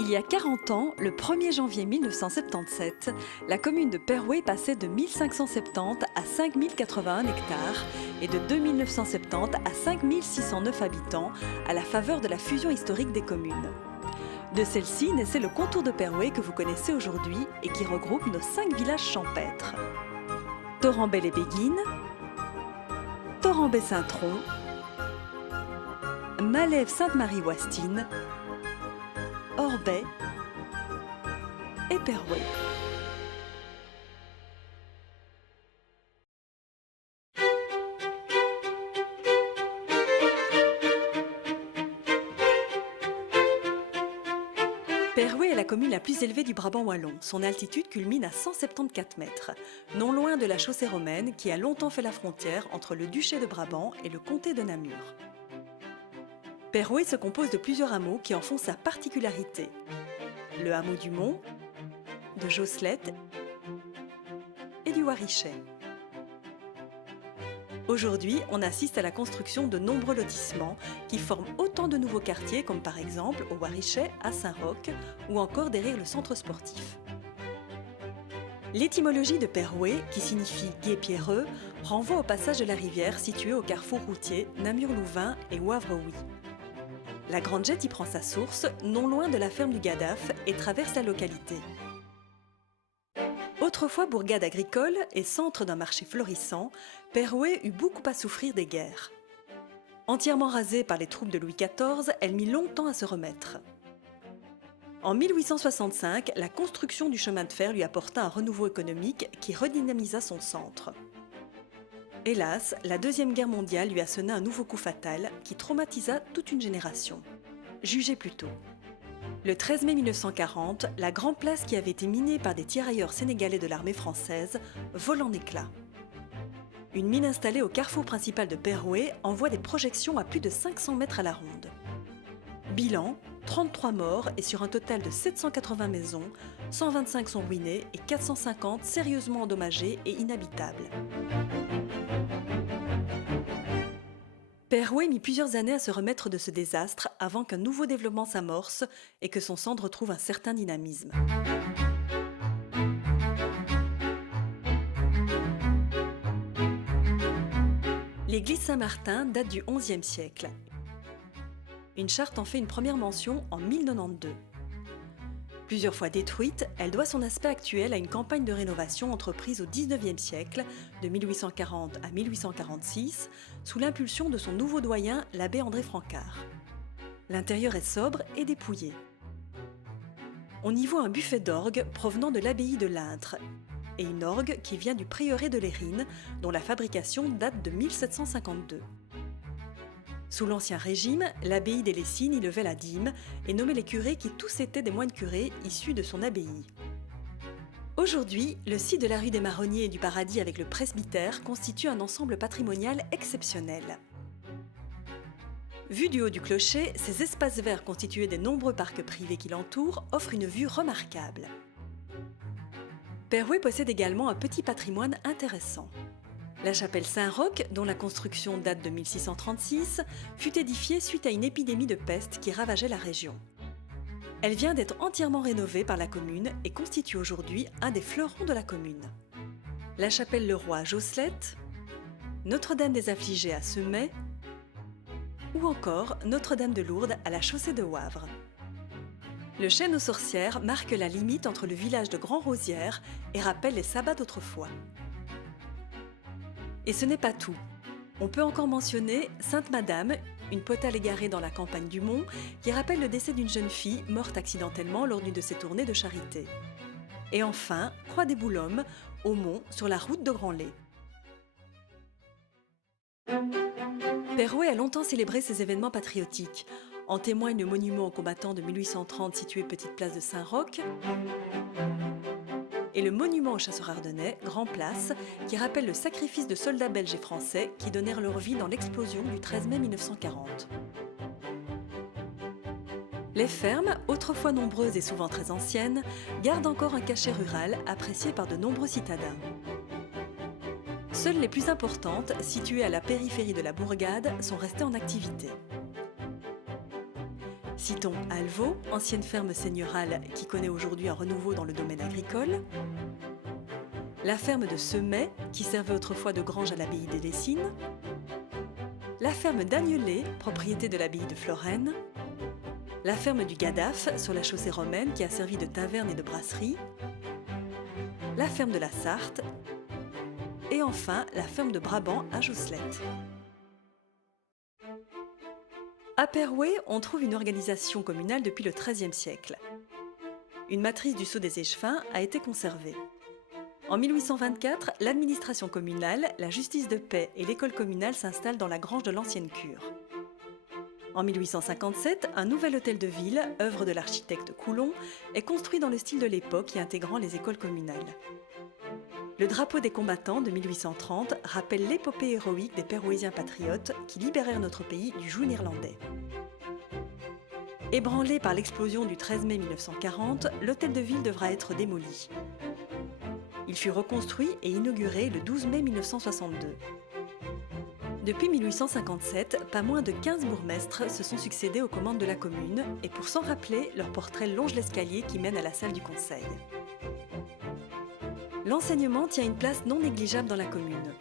Il y a 40 ans, le 1er janvier 1977, la commune de Perouet passait de 1570 à 5081 hectares et de 2970 à 5609 habitants à la faveur de la fusion historique des communes. De celle-ci naissait le contour de Perouet que vous connaissez aujourd'hui et qui regroupe nos 5 villages champêtres. Torrembel-et-Béguine, Torrembay-Saint-Tron, Malève-Sainte-Marie-Ouastine, Orbey et Perouet. Perouet est la commune la plus élevée du Brabant wallon. Son altitude culmine à 174 mètres, non loin de la chaussée romaine qui a longtemps fait la frontière entre le duché de Brabant et le comté de Namur. Perouet se compose de plusieurs hameaux qui en font sa particularité. Le hameau du Mont, de Josselette et du Warichet. Aujourd'hui, on assiste à la construction de nombreux lotissements qui forment autant de nouveaux quartiers comme par exemple au Warichet, à Saint-Roch ou encore derrière le centre sportif. L'étymologie de Perouet, qui signifie gué-pierreux, renvoie au passage de la rivière située au carrefour routier Namur-Louvain et Wavre-Ouy. La Grande Jette y prend sa source, non loin de la ferme du Gadaf, et traverse la localité. Autrefois bourgade agricole et centre d'un marché florissant, Perouet eut beaucoup à souffrir des guerres. Entièrement rasée par les troupes de Louis XIV, elle mit longtemps à se remettre. En 1865, la construction du chemin de fer lui apporta un renouveau économique qui redynamisa son centre. Hélas, la Deuxième Guerre mondiale lui a sonné un nouveau coup fatal qui traumatisa toute une génération. Jugez plutôt. Le 13 mai 1940, la Grande Place qui avait été minée par des tirailleurs sénégalais de l'armée française vole en éclats. Une mine installée au carrefour principal de Perouet envoie des projections à plus de 500 mètres à la ronde. Bilan, 33 morts et sur un total de 780 maisons, 125 sont ruinées et 450 sérieusement endommagées et inhabitables. Perouet mit plusieurs années à se remettre de ce désastre avant qu'un nouveau développement s'amorce et que son centre retrouve un certain dynamisme. L'église Saint-Martin date du XIe siècle. Une charte en fait une première mention en 1092. Plusieurs fois détruite, elle doit son aspect actuel à une campagne de rénovation entreprise au XIXe siècle, de 1840 à 1846, sous l'impulsion de son nouveau doyen, l'abbé André Francard. L'intérieur est sobre et dépouillé. On y voit un buffet d'orgue provenant de l'abbaye de l'Intre et une orgue qui vient du prieuré de Lérines, dont la fabrication date de 1752. Sous l'Ancien Régime, l'abbaye des Lessines y levait la dîme et nommait les curés qui tous étaient des moines curés issus de son abbaye. Aujourd'hui, le site de la rue des Marronniers et du Paradis avec le presbytère constitue un ensemble patrimonial exceptionnel. Vu du haut du clocher, ces espaces verts constitués des nombreux parcs privés qui l'entourent offrent une vue remarquable. Perouet possède également un petit patrimoine intéressant. La chapelle Saint-Roch, dont la construction date de 1636, fut édifiée suite à une épidémie de peste qui ravageait la région. Elle vient d'être entièrement rénovée par la commune et constitue aujourd'hui un des fleurons de la commune. La chapelle Le Roi à Josselette, Notre-Dame des Affligés à Semay ou encore Notre-Dame de Lourdes à la chaussée de Wavre. Le chêne aux sorcières marque la limite entre le village de Grand-Rosières et rappelle les sabbats d'autrefois. Et ce n'est pas tout. On peut encore mentionner Sainte-Madame, une potale égarée dans la campagne du Mont, qui rappelle le décès d'une jeune fille morte accidentellement lors d'une de ses tournées de charité. Et enfin, Croix des Boulhomes, au Mont, sur la route de Grand-Lay. Perouet a longtemps célébré ses événements patriotiques. En témoigne le monument aux combattants de 1830 situé petite place de Saint-Roch, et le monument aux chasseurs ardennais, Grand Place, qui rappelle le sacrifice de soldats belges et français qui donnèrent leur vie dans l'explosion du 13 mai 1940. Les fermes, autrefois nombreuses et souvent très anciennes, gardent encore un cachet rural apprécié par de nombreux citadins. Seules les plus importantes, situées à la périphérie de la bourgade, sont restées en activité. Citons Alvaux, ancienne ferme seigneurale qui connaît aujourd'hui un renouveau dans le domaine agricole. La ferme de Semay, qui servait autrefois de grange à l'abbaye des Lessines. La ferme d'Agnelet, propriété de l'abbaye de Florène. La ferme du Gadaf, sur la chaussée romaine, qui a servi de taverne et de brasserie. La ferme de la Sarthe. Et enfin, la ferme de Brabant à Josselette. À Perouet, on trouve une organisation communale depuis le XIIIe siècle. Une matrice du Sceau des Échevins a été conservée. En 1824, l'administration communale, la justice de paix et l'école communale s'installent dans la grange de l'ancienne cure. En 1857, un nouvel hôtel de ville, œuvre de l'architecte Coulon, est construit dans le style de l'époque y intégrant les écoles communales. Le drapeau des combattants de 1830 rappelle l'épopée héroïque des Pérouésiens patriotes qui libérèrent notre pays du joug néerlandais. Ébranlé par l'explosion du 13 mai 1940, l'hôtel de ville devra être démoli. Il fut reconstruit et inauguré le 12 mai 1962. Depuis 1857, pas moins de 15 bourgmestres se sont succédés aux commandes de la commune et pour s'en rappeler, leur portrait longe l'escalier qui mène à la salle du conseil. L'enseignement tient une place non négligeable dans la commune.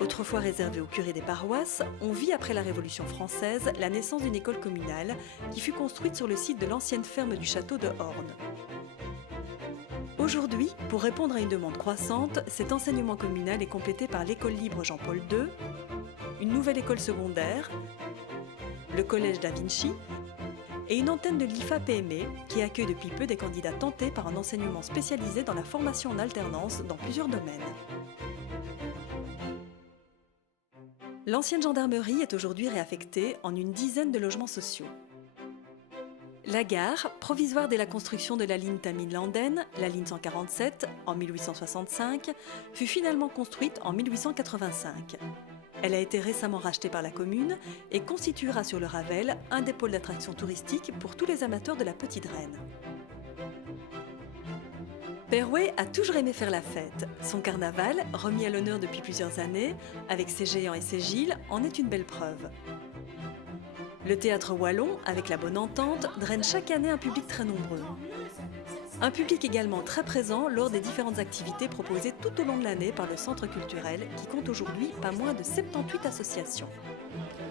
Autrefois réservée aux curés des paroisses, on vit après la Révolution française la naissance d'une école communale qui fut construite sur le site de l'ancienne ferme du château de Horn. Aujourd'hui, pour répondre à une demande croissante, cet enseignement communal est complété par l'école libre Jean-Paul II, une nouvelle école secondaire, le collège Da Vinci et une antenne de l'IFA-PME qui accueille depuis peu des candidats tentés par un enseignement spécialisé dans la formation en alternance dans plusieurs domaines. L'ancienne gendarmerie est aujourd'hui réaffectée en une dizaine de logements sociaux. La gare, provisoire dès la construction de la ligne Tamine-Landen, la ligne 147, en 1865, fut finalement construite en 1885. Elle a été récemment rachetée par la commune et constituera sur le Ravel un des pôles d'attraction touristique pour tous les amateurs de la petite reine. Perouet a toujours aimé faire la fête. Son carnaval, remis à l'honneur depuis plusieurs années, avec ses géants et ses Gilles, en est une belle preuve. Le théâtre wallon, avec la Bonne Entente, draine chaque année un public très nombreux. Un public également très présent lors des différentes activités proposées tout au long de l'année par le centre culturel, qui compte aujourd'hui pas moins de 78 associations.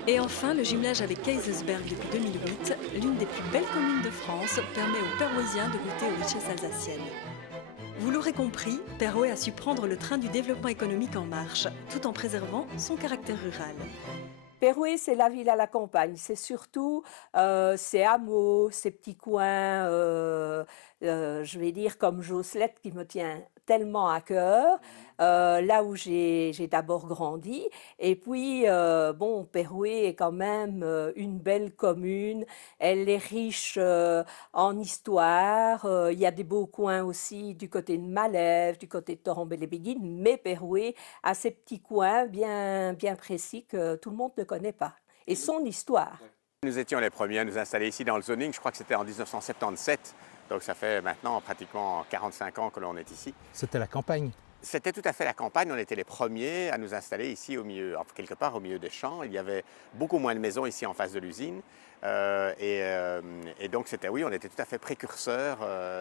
Et enfin, le jumelage avec Kaysersberg depuis 2008, l'une des plus belles communes de France, permet aux Pérouésiens de goûter aux richesses alsaciennes. Vous l'aurez compris, Perouet a su prendre le train du développement économique en marche, tout en préservant son caractère rural. Perouet, c'est la ville à la campagne. C'est surtout ces hameaux, ces petits coins, je vais dire comme Josselette qui me tient tellement à cœur, là où j'ai d'abord grandi. Et puis, bon, Perouet est quand même une belle commune. Elle est riche en histoire. Il y a des beaux coins aussi du côté de Malève, du côté de Torrent-Bel-et-Béguine. Mais Perouet a ces petits coins bien précis que tout le monde ne connaît pas. Et son histoire. Nous étions les premiers à nous installer ici dans le zoning. Je crois que c'était en 1977. Donc ça fait maintenant pratiquement 45 ans que l'on est ici. C'était la campagne. C'était tout à fait la campagne. On était les premiers à nous installer ici au milieu, quelque part au milieu des champs. Il y avait beaucoup moins de maisons ici en face de l'usine. Et donc c'était, oui, on était tout à fait précurseurs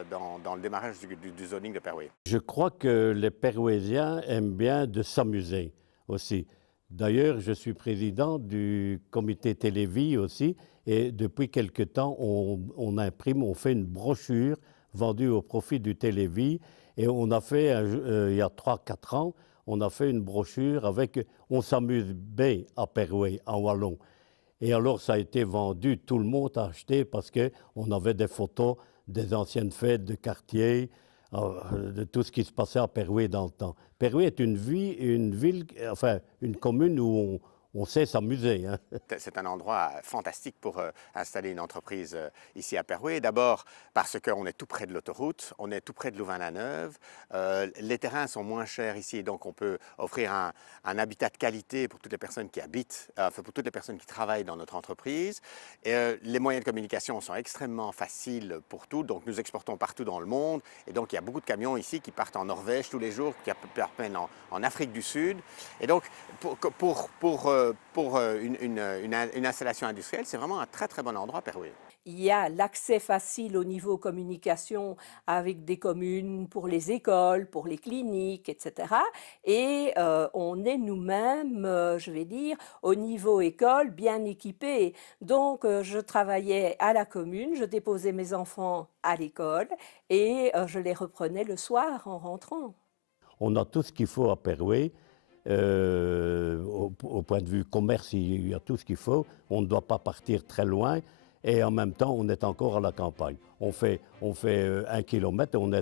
dans le démarrage du zoning de Perouet. Je crois que les Pérouésiens aiment bien de s'amuser aussi. D'ailleurs, je suis président du comité Télévie aussi, et depuis quelque temps, on fait une brochure vendue au profit du Télévie, et on a fait, il y a 3-4 ans, on a fait une brochure avec « On s'amuse bien à Perouet, en Wallon ». Et alors, ça a été vendu, tout le monde a acheté parce qu'on avait des photos des anciennes fêtes de quartier, de tout ce qui se passait à Perouet dans le temps. Perouet est une ville, enfin une commune où on sait s'amuser. Hein. C'est un endroit fantastique pour installer une entreprise ici à Perouet. D'abord parce qu'on est tout près de l'autoroute, on est tout près de Louvain-la-Neuve. Les terrains sont moins chers ici, donc on peut offrir un habitat de qualité pour toutes les personnes qui habitent, pour toutes les personnes qui travaillent dans notre entreprise. Et, les moyens de communication sont extrêmement faciles pour tout, donc nous exportons partout dans le monde. Et donc il y a beaucoup de camions ici qui partent en Norvège tous les jours, qui partent en Afrique du Sud. Et donc pour une installation industrielle, c'est vraiment un très très bon endroit, Perouet. il y a l'accès facile au niveau communication avec des communes pour les écoles, pour les cliniques, etc. Et on est nous-mêmes, je vais dire, au niveau école, bien équipés. Donc, je travaillais à la commune, je déposais mes enfants à l'école et je les reprenais le soir en rentrant. On a tout ce qu'il faut à Perouet. Au point de vue commerce, il y a tout ce qu'il faut. On ne doit pas partir très loin. Et en même temps, on est encore à la campagne. On fait 1 kilomètre et on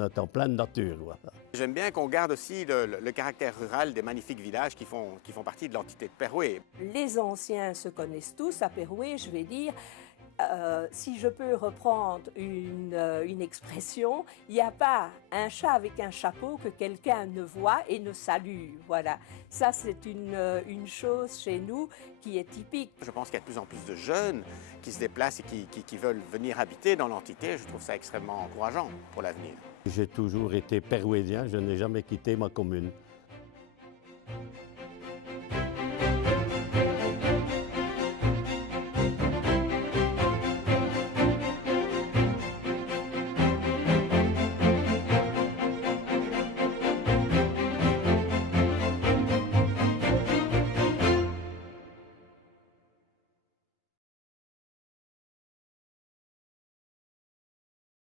est en pleine nature. Voilà. J'aime bien qu'on garde aussi le caractère rural des magnifiques villages qui font partie de l'entité de Perouet. Les anciens se connaissent tous à Perouet, je vais dire. Si je peux reprendre une expression, il n'y a pas un chat avec un chapeau que quelqu'un ne voit et ne salue. Voilà, ça c'est une chose chez nous qui est typique. Je pense qu'il y a de plus en plus de jeunes qui se déplacent et qui veulent venir habiter dans l'entité. Je trouve ça extrêmement encourageant pour l'avenir. J'ai toujours été perouésien, je n'ai jamais quitté ma commune.